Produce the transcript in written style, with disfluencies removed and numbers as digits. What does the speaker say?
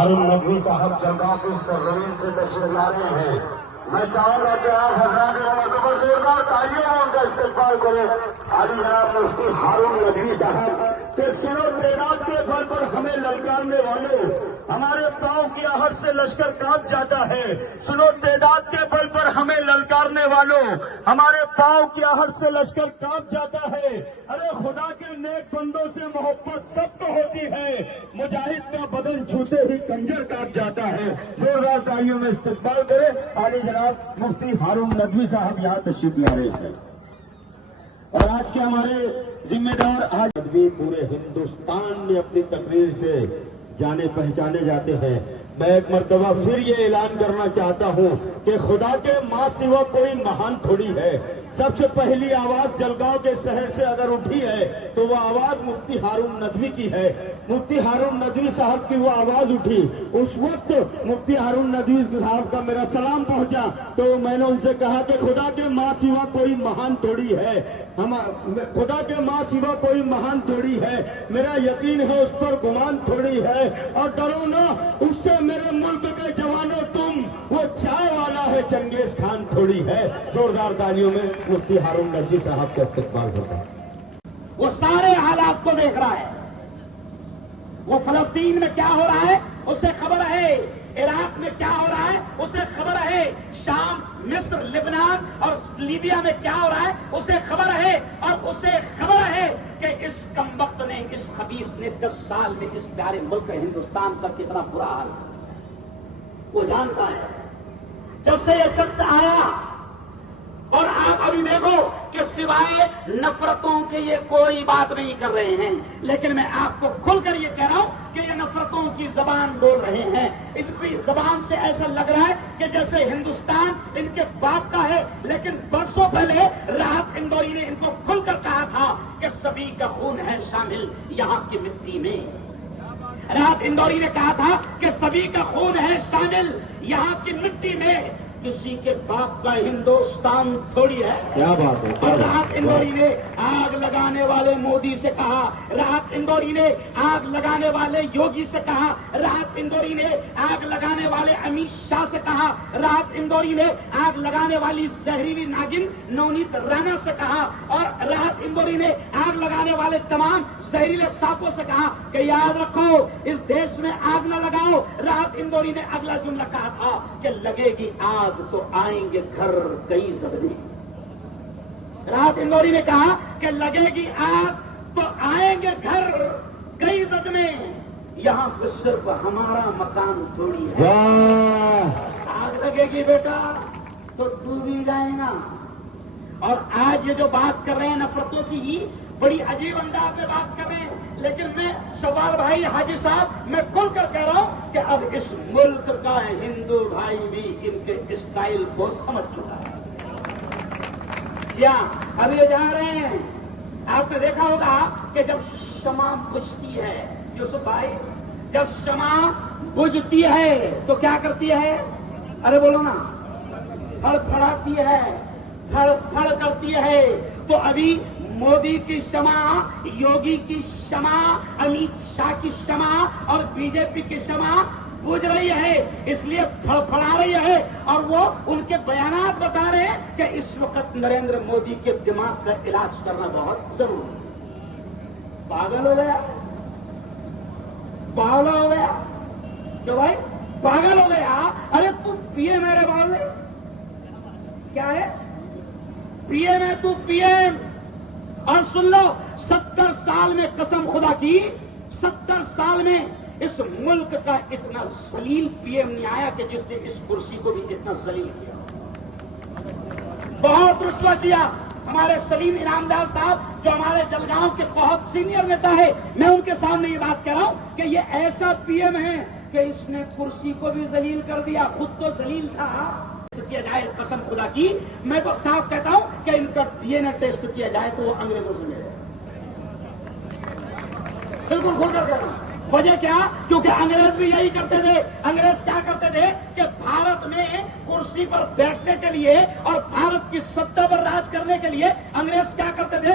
ہارون ندوی صاحب جلگاؤں کی سرزمین سے تشریف لا رہے ہیں. میں چاہوں گا کہ آپ حضرات مکمل زوردار تالیوں میں ان کا استقبال کریں. عالی جناب مفتی ہارون ندوی صاحب کہ سنو تعداد کے بل پر ہمیں للکارنے والوں، ہمارے پاؤں کی آہٹ سے لشکر کانپ جاتا ہے. سنو تعداد کے بل پر ہمیں للکارنے والوں، ہمارے پاؤں کی آہٹ سے لشکر کانپ جاتا ہے. ارے خدا کے نیک بندوں سے محبت سب کو ہوتی ہے، مجاہد کا بدن چھوتے ہی کنجر کاٹ جاتا ہے. زوردار تالیوں میں استقبال کرے. عالی جناب مفتی ہارون ندوی صاحب یہاں تشریف لا رہے ہیں. اور آج کے ہمارے ذمہ دار آج ندوی پورے ہندوستان میں اپنی تقریر سے جانے پہچانے جاتے ہیں. میں ایک مرتبہ پھر یہ اعلان کرنا چاہتا ہوں کہ خدا کے ماں سوا کوئی مہان تھوڑی ہے. سب سے پہلی آواز جلگاؤں کے شہر سے اگر اٹھی ہے تو وہ آواز مفتی ہارون ندوی کی ہے. مفتی ہارون ندوی صاحب کی وہ آواز اٹھی. اس وقت مفتی ہارون ندوی صاحب کا میرا سلام پہنچا تو میں نے ان سے کہا کہ خدا کے ماں سوا کوئی مہان تھوڑی ہے، خدا کے ماں سوا کوئی مہان تھوڑی ہے. میرا یقین ہے اس پر گمان تھوڑی ہے، اور ڈرو نا اس سے میرے ملک کے جوانوں تم، وہ چائے والا ہے چنگیز خان تھوڑی ہے. زوردار تالیوں میں مفتی ہارون ندوی صاحب کا استقبال ہوگا. وہ سارے حالات کو دیکھ رہا ہے. وہ فلسطین میں کیا ہو رہا ہے اسے خبر ہے، عراق میں کیا ہو رہا ہے اسے خبر ہے، شام، مصر، لبنان اور لیبیا میں کیا ہو رہا ہے اسے خبر ہے. اور اسے خبر ہے کہ اس کمبخت نے، اس خبیث نے 10 سال میں اس پیارے ملک ہندوستان کا کتنا برا حال وہ جانتا ہے. جب سے یہ شخص آیا اور آپ ابھی دیکھو کہ سوائے نفرتوں کے یہ کوئی بات نہیں کر رہے ہیں، لیکن میں آپ کو کھل کر یہ کہہ رہا ہوں کہ یہ نفرتوں کی زبان بول رہے ہیں. ان کی زبان سے ایسا لگ رہا ہے کہ جیسے ہندوستان ان کے باپ کا ہے. لیکن برسوں پہلے راحت اندوری نے ان کو کھل کر کہا تھا کہ سبھی کا خون ہے شامل یہاں کی مٹی میں. راحت اندوری نے کہا تھا کہ سبھی کا خون ہے شامل یہاں کی مٹی میں، کسی کے باپ کا ہندوستان تھوڑی ہے. کیا بات ہے. اور راحت اندوری نے آگ لگانے والے مودی سے کہا، راحت اندوری نے آگ لگانے والے یوگی سے کہا، راحت اندوری نے آگ لگانے والے امیت شاہ سے کہا، راحت اندوری نے آگ لگانے والی زہریلی ناگن نونیت رانا سے کہا، اور راحت اندوری نے آگ لگانے والے تمام زہریلے سانپوں سے کہا کہ یاد رکھو اس دیش میں آگ نہ لگاؤ. راحت اندوری نے اگلا جملہ کہا تھا کہ لگے گی آگ تو آئیں گے گھر کئی زدنے. راحت اندوری نے کہا کہ لگے گی آگ تو آئیں گے گھر کئی زدنے، یہاں پہ صرف ہمارا مکان تھوڑی ہے. آگ لگے گی بیٹا تو ڈوب ہی جائے گا. اور آج یہ جو بات کر رہے ہیں نفرتوں کی، بڑی عجیب انداز میں بات کر رہے ہیں، لیکن میں شوال بھائی، حاجی صاحب، میں کھل کر کہہ رہا ہوں کہ اب اس ملک کا ہندو بھائی بھی ان کے اسٹائل کو سمجھ چکا ہے. کیا اب یہ جا رہے ہیں؟ آپ نے دیکھا ہوگا کہ جب شمع بجھتی ہے، یوسف بھائی، جب شمع بجھتی ہے تو کیا کرتی ہے؟ ارے بولو نا. پھڑ پھڑاتی ہے، پھڑ پھڑ کرتی ہے. تو ابھی مودی کی شمع، یوگی کی شمع، امیت شاہ کی شمع اور بی جے پی کی شمع بجھ رہی ہے، اس لیے پھڑپھڑا رہی ہے. اور وہ ان کے بیانات بتا رہے ہیں کہ اس وقت نریندر مودی کے دماغ کا علاج کرنا بہت ضروری ہے. پاگل ہو گیا، باولا ہو گیا. کیوں بھائی پاگل ہو گیا؟ ارے تم پی ایم میرے بال کیا ہے؟ پی ایم ہے تو پی ایم. اور سن لو، 70 سال میں قسم خدا کی 70 سال میں اس ملک کا اتنا ذلیل پی ایم نہیں آیا کہ جس نے اس کرسی کو بھی اتنا ذلیل کیا. بہت رشوت دیا. ہمارے سلیم انعامدار صاحب جو ہمارے جلگاؤں کے بہت سینئر نیتا ہے، میں ان کے سامنے یہ بات کہہ رہا ہوں کہ یہ ایسا پی ایم ہے کہ اس نے کرسی کو بھی ذلیل کر دیا، خود تو ذلیل تھا. کیا جائے قسم خدا کی، میں تو صاف کہتا ہوں کہ ان کا ڈی این اے ٹیسٹ کیا جائے تو وہ انگریزوں سے ملے. بالکل کھول کر کہتا ہوں. وجہ کیا؟ کیونکہ انگریز بھی یہی کرتے تھے. انگریز کیا کرتے تھے کہ بھارت میں کرسی پر بیٹھنے کے لیے اور بھارت کی سطح پر راج کرنے کے لیے انگریز کیا کرتے تھے؟